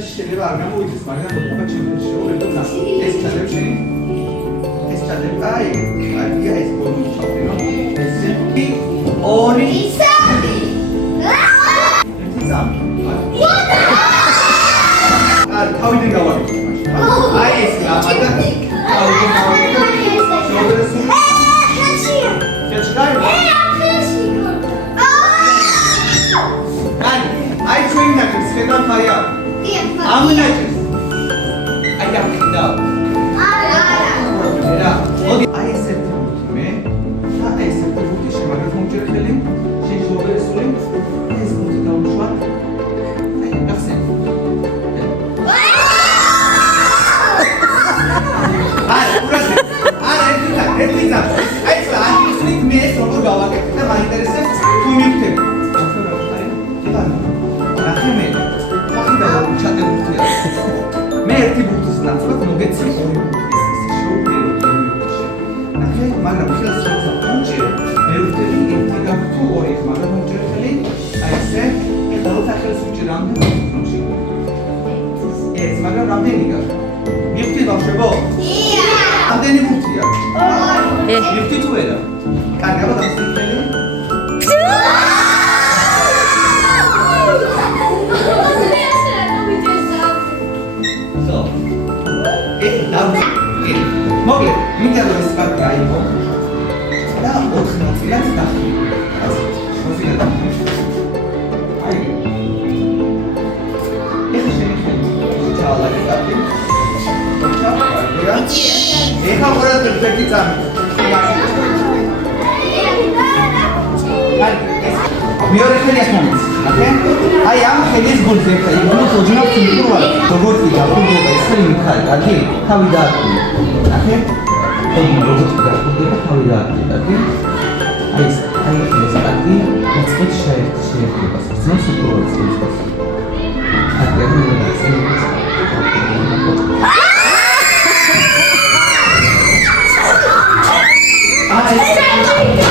შეიძლება არ გამოიწეს, მაგრამ მოთხოვნა ჩემთვის შეუძლია და ეს ჩადებში ეს ჩადები აი ეს ბოლო ჩავდერო ეს ორი სამი თავიდან გავაკეთე აი ეს რამა და თავიდან გავაკეთე შეუძლეს აი ჩვენი ნაკრებს ხედავთ აი ამ ნაკრებს აი ამ ხედავთ არა მოდი აი ეს ერთი ბურთი მე და ეს ერთი ბურთი შემაგრებ მომჭერხელი შეშობესული ეს ბურთი დავუშვათ აი გახსენ არა ერთი ძა აი ეს ანტისტრით მე ეს როგორ გავაკეთე და მაინტერესებს თუ მივხვდები მე ერთი ბურთის ნაცვლად მოგეცი ორი ბურთის შეუძლია ნახე მაგრამ ხელს შეცა პუნჭი მე ვთქვი ერთი გაგთუ ორი მაგრამ მომჭერხელი აი ესე ეხლა რა ხელს უჭი რამდენი ბურთი ეს მაგრამ რამდენი გაქვს მივხვდი ბავშვებო რამდენი ბურთია მივხვდი თუ არა კარგი აბა დასწრებელი მოკლედ, მინდა რომ ეს კარტი აიღო და 4 ნაწილად დახტია. შევიდა და აი. ეს შეიძლება ჩაალაგე კარტი. ეხლა ყურადღებით ერთი წამი. მეორე ხელი ეს მომents. აი ამ ხელის გულზე ხელი გულს ოჯნა ფიქრობ როგორ გაგუდება ეს ხელი მიხარი კარგი თავი დაარტყი ნახე როგორ გაგუდება თავი დაარტყი კარგი აი ეს კარგი მოწყვეტ შეერთება სცენას უბრალოდ სცენას კარგი აი